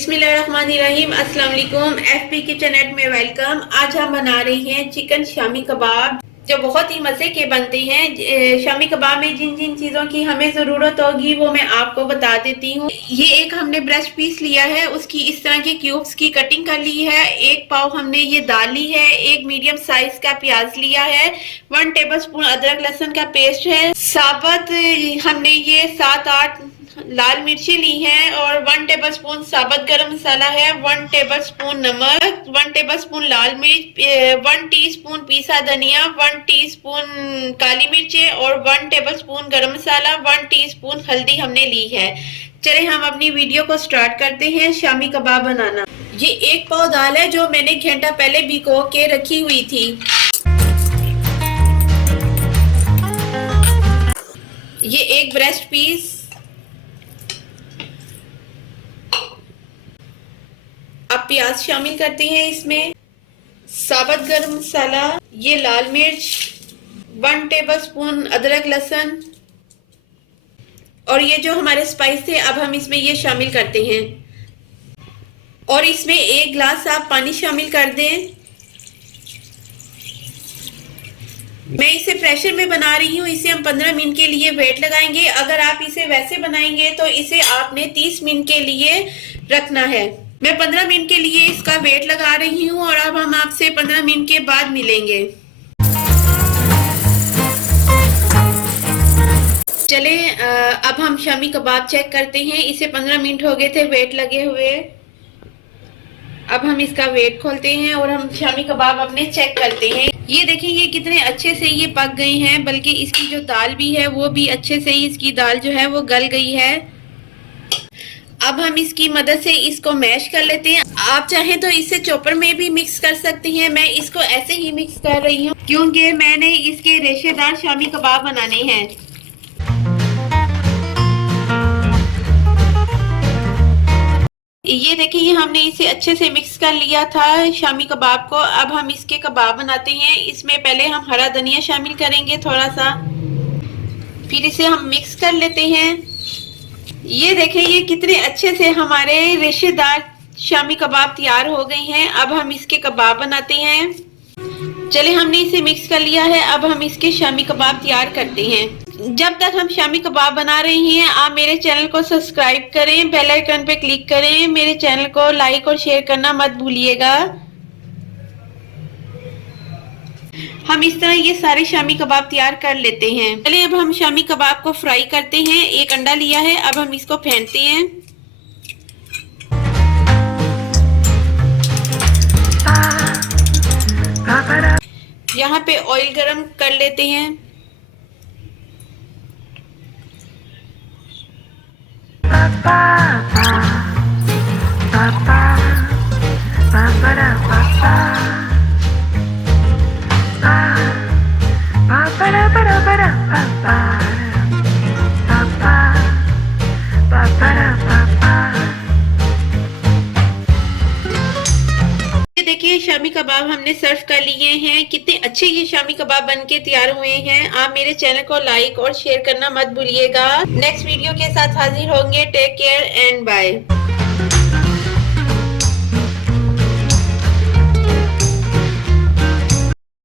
बिस्मिल्लाहिर्रहमानिर्रहीम। अस्सलाम वालेकुम। एफपी किचन में वेलकम। आज हम बना रही हैं चिकन शामी कबाब, जो बहुत ही मज़े के बनते हैं। शामी कबाब में जिन जिन चीज़ों की हमें ज़रूरत होगी वो मैं आपको बता देती हूँ। ये एक हमने ब्रेस्ट पीस लिया है, उसकी इस तरह के क्यूब्स की कटिंग कर ली है। एक पाव हमने ये दाल ली है। एक मीडियम साइज का प्याज लिया है। 1 टेबलस्पून अदरक लहसुन का पेस्ट है। साबुत हमने ये 7-8 लाल मिर्ची ली हैं और 1 टेबलस्पून साबुत गरम मसाला है। 1 टेबलस्पून नमक, 1 टेबलस्पून लाल मिर्च, 1 टीस्पून पीसा धनिया, 1 टीस्पून काली मिर्चें और 1 टेबलस्पून गरम मसाला, 1 टीस्पून हल्दी हमने ली है। चले हम अपनी वीडियो को स्टार्ट करते हैं शामी कबाब बनाना। ये 1 पाव दाल है जो मैंने घंटा पहले भिगो के रखी हुई थी। ये एक ब्रेस्ट पीस, अब प्याज शामिल करते हैं इसमें। साबुत गरम मसाला, ये लाल मिर्च, 1 टेबलस्पून अदरक लहसुन और ये जो हमारे स्पाइस थे अब हम इसमें ये शामिल करते हैं। और इसमें 1 गिलास आप पानी शामिल कर दें। मैं इसे प्रेशर में बना रही हूँ। इसे हम 15 मिनट के लिए वेट लगाएंगे। अगर आप इसे वैसे बनाएंगे तो इसे आपने 30 मिनट के लिए रखना है। मैं 15 मिनट के लिए इसका वेट लगा रही हूँ और अब हम आपसे 15 मिनट के बाद मिलेंगे। चले अब हम शामी कबाब चेक करते हैं। इसे 15 मिनट हो गए थे वेट लगे हुए। अब हम इसका वेट खोलते हैं और हम शामी कबाब अपने चेक करते हैं। ये देखें, ये कितने अच्छे से ये पक गए हैं, बल्कि इसकी जो दाल भी है वो भी अच्छे से इसकी दाल जो है वो गल गई है। अब हम इसकी मदद से इसको मैश कर लेते हैं। आप चाहें तो इसे चॉपर में भी मिक्स कर सकते हैं। मैं इसको ऐसे ही मिक्स कर रही हूँ क्योंकि मैंने इसके रेशेदार शामी कबाब बनाने हैं। ये देखिए, ये हमने इसे अच्छे से मिक्स कर लिया था शामी कबाब को। अब हम इसके कबाब बनाते हैं। इसमें पहले हम हरा धनिया शामिल करेंगे थोड़ा सा, फिर इसे हम मिक्स कर लेते हैं। ये देखें, ये कितने अच्छे से हमारे रेशेदार शामी कबाब तैयार हो गए हैं। अब हम इसके कबाब बनाते हैं। चले, हमने इसे मिक्स कर लिया है। अब हम इसके शामी कबाब तैयार करते हैं। जब तक हम शामी कबाब बना रहे हैं, आप मेरे चैनल को सब्सक्राइब करें, बेल आइकन पे क्लिक करें, मेरे चैनल को लाइक और शेयर करना मत भूलिएगा। हम इस तरह ये सारे शामी कबाब तैयार कर लेते हैं। चलिए अब हम शामी कबाब को फ्राई करते हैं। एक अंडा लिया है, अब हम इसको फेंटते हैं। यहाँ पे ऑयल गरम कर लेते हैं। देखिए, शामी कबाब हमने सर्व कर लिए हैं। कितने अच्छे ये शामी कबाब बनके तैयार हुए हैं। आप मेरे चैनल को लाइक और शेयर करना मत भूलिएगा। नेक्स्ट वीडियो के साथ हाजिर होंगे। Take care and bye.